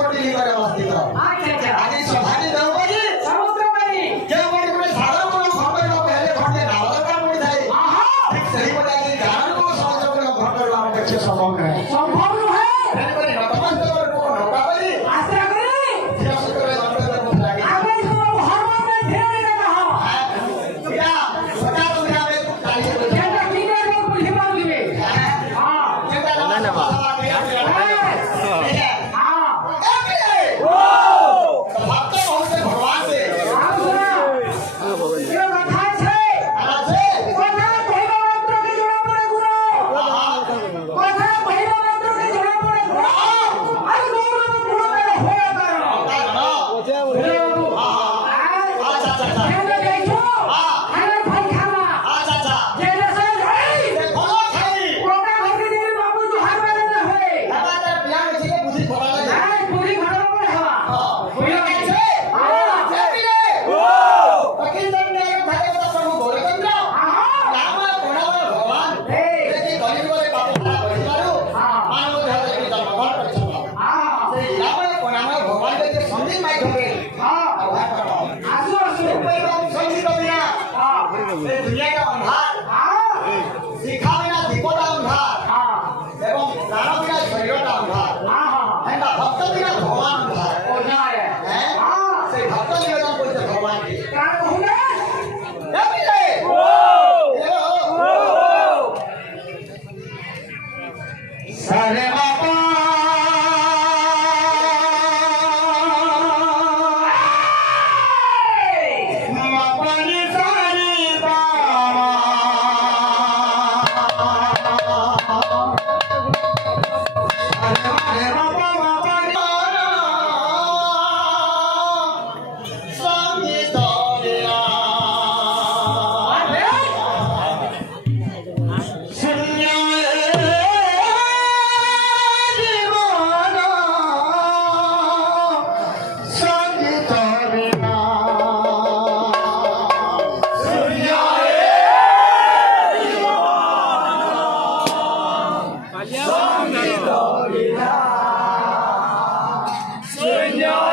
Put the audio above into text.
कोटी लिवार अवस्थित अच्छा आदि सभाटी देवपरी समुद्र पानी केवल गुणे साधारण को खंडे न पहले खंडे नारद का मुड़ी थाए ठीक सही बता कि ज्ञान को सहयोग को खंडे लाभ के संभव है तेरे नतमस्तक को नौकावली आश्रय करे जस करे नतमस्तक को लागे आगे सब हर में ढेर लगा या सदा दुनिया में ताली को जेटा किने को पुलिस मार दिबे हां जेटा ना बा दुनिया का अंधार शिखा बिना दीपटा अंधार एवं प्राण बिना शरीर का अंधार है ना भक्त बिना भगवान अंधार है से भक्त निवेदन करते भगवान के प्राण होंगे सारे बाबा Señor.